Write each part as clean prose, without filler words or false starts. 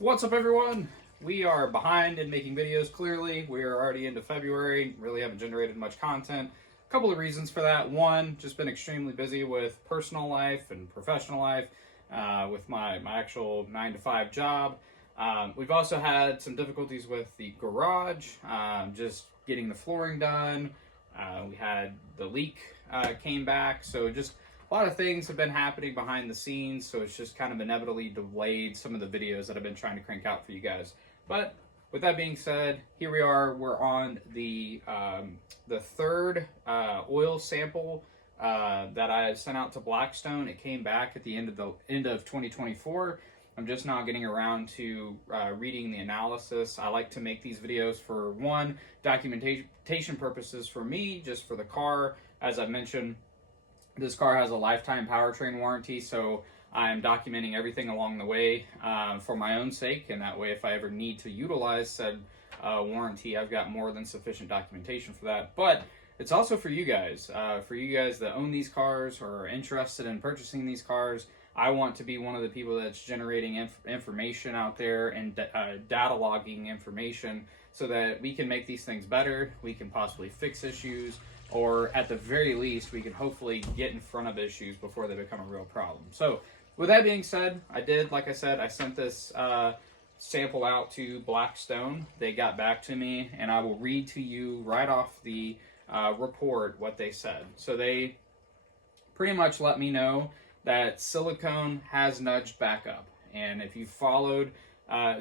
What's up, everyone? We are behind in making videos, clearly. We are already into February, really haven't generated much content. A couple of reasons for that. One, just been extremely busy with personal life and professional life, with my actual 9-to-5 job. We've also had some difficulties with the garage, just getting the flooring done. We had the leak came back, so just a lot of things have been happening behind the scenes, so it's just kind of inevitably delayed some of the videos that I've been trying to crank out for you guys. But with that being said, here we are. We're on the third oil sample that I sent out to Blackstone. It came back at the end of 2024. I'm just now getting around to reading the analysis. I like to make these videos for one, documentation purposes for me, just for the car. As I mentioned, this car has a lifetime powertrain warranty, so I'm documenting everything along the way for my own sake, and that way if I ever need to utilize said warranty, I've got more than sufficient documentation for that. But it's also for you guys that own these cars or are interested in purchasing these cars. I want to be one of the people that's generating information out there and data logging information so that we can make these things better, we can possibly fix issues, or at the very least, we can hopefully get in front of issues before they become a real problem. So with that being said, like I said, I sent this sample out to Blackstone. They got back to me, and I will read to you right off the report what they said. So they pretty much let me know that silicone has nudged back up. And if you followed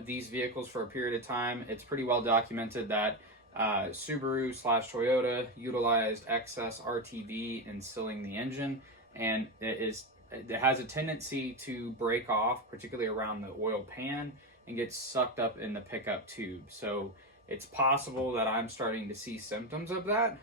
these vehicles for a period of time, it's pretty well documented that Subaru/Toyota utilized excess RTV in sealing the engine, and it has a tendency to break off, particularly around the oil pan, and get sucked up in the pickup tube. So it's possible that I'm starting to see symptoms of that.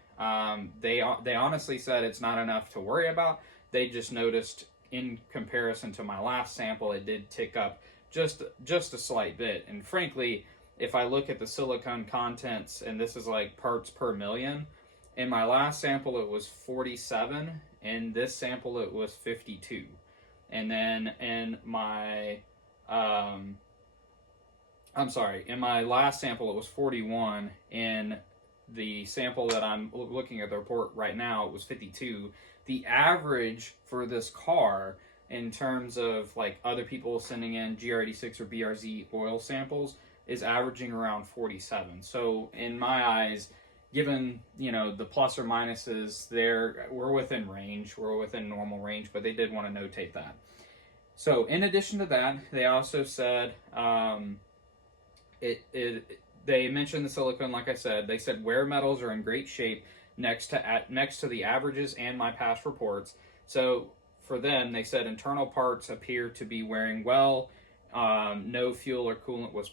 They honestly said it's not enough to worry about. They just noticed in comparison to my last sample, it did tick up just a slight bit. And frankly, if I look at the silicone contents, and this is like parts per million, in my last sample it was 47, in this sample it was 52. And then in my, in my last sample it was 41. In the sample that I'm looking at the report right now, it was 52. The average for this car, in terms of like other people sending in GR86 or BRZ oil samples, is averaging around 47. So in my eyes, given the plus or minuses there, we're within range, we're within normal range, but they did want to notate that. So in addition to that, they also said they mentioned the silicone. Like I said, they said wear metals are in great shape next to the averages and my past reports. So for them, they said internal parts appear to be wearing well. No fuel or coolant was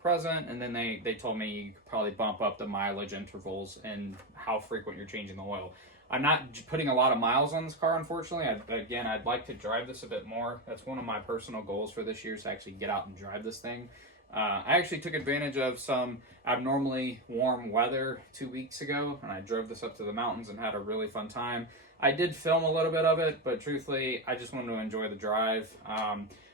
present, and then they told me you could probably bump up the mileage intervals and how frequent you're changing the oil. I'm not putting a lot of miles on this car, unfortunately. I'd like to drive this a bit more. That's one of my personal goals for this year, is to actually get out and drive this thing. I actually took advantage of some abnormally warm weather 2 weeks ago, and I drove this up to the mountains and had a really fun time. I did film a little bit of it, but truthfully, I just wanted to enjoy the drive.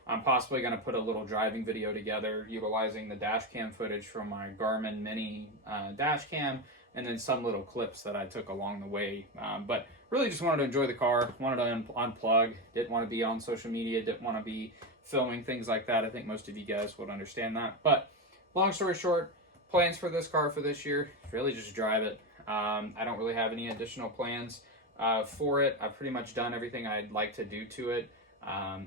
I'm possibly going to put a little driving video together utilizing the dash cam footage from my Garmin Mini dash cam, and then some little clips that I took along the way. But really just wanted to enjoy the car, wanted to unplug, didn't want to be on social media, didn't want to be filming things like that. I think most of you guys would understand that. But long story short, plans for this car for this year, really just drive it. I don't really have any additional plans for it. I've pretty much done everything I'd like to do to it.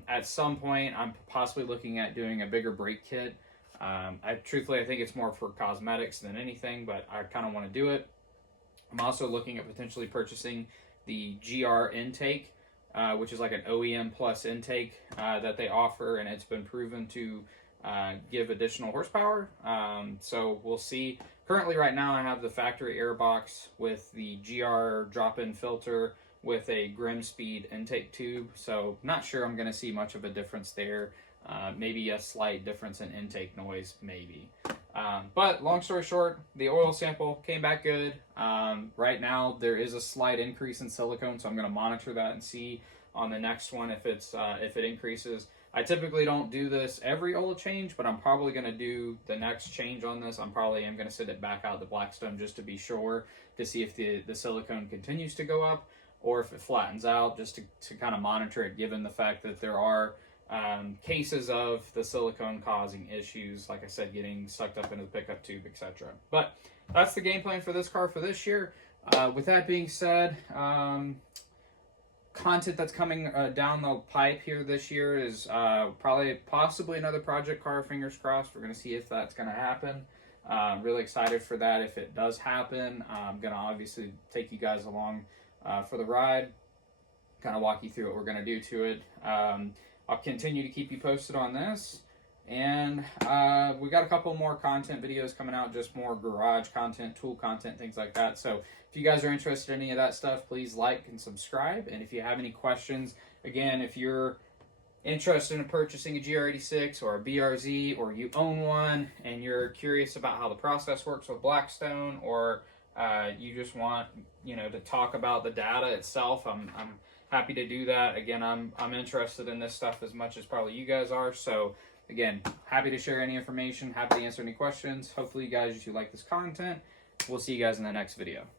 At some point, I'm possibly looking at doing a bigger brake kit. Truthfully, I think it's more for cosmetics than anything, but I kind of want to do it. I'm also looking at potentially purchasing the GR intake, which is like an OEM plus intake that they offer, and it's been proven to give additional horsepower. So we'll see. Currently, right now, I have the factory air box with the GR drop-in filter with a Grim Speed intake tube, so not sure I'm going to see much of a difference there. Maybe a slight difference in intake noise, maybe. But long story short, the oil sample came back good. Right now, there is a slight increase in silicone, so I'm going to monitor that and see on the next one if it increases. I typically don't do this every oil change, but I'm probably going to do the next change on this. I'm probably am going to send it back out to Blackstone just to be sure, to see if the silicone continues to go up or if it flattens out, just to kind of monitor it, given the fact that there are cases of the silicone causing issues, like I said, getting sucked up into the pickup tube, etc. But that's the game plan for this car for this year. With that being said, content that's coming down the pipe here this year is possibly another project car. Fingers crossed. We're going to see if that's going to happen. Really excited for that if it does happen. I'm going to obviously take you guys along for the ride, kind of walk you through what we're going to do to it. I'll continue to keep you posted on this. And we got a couple more content videos coming out, just more garage content, tool content, things like that. So if you guys are interested in any of that stuff, please like and subscribe. And if you have any questions, again, if you're interested in purchasing a GR86 or a BRZ, or you own one and you're curious about how the process works with Blackstone, or you just want, to talk about the data itself, I'm happy to do that. Again, I'm interested in this stuff as much as probably you guys are. So again, happy to share any information, happy to answer any questions. Hopefully you guys like this content. We'll see you guys in the next video.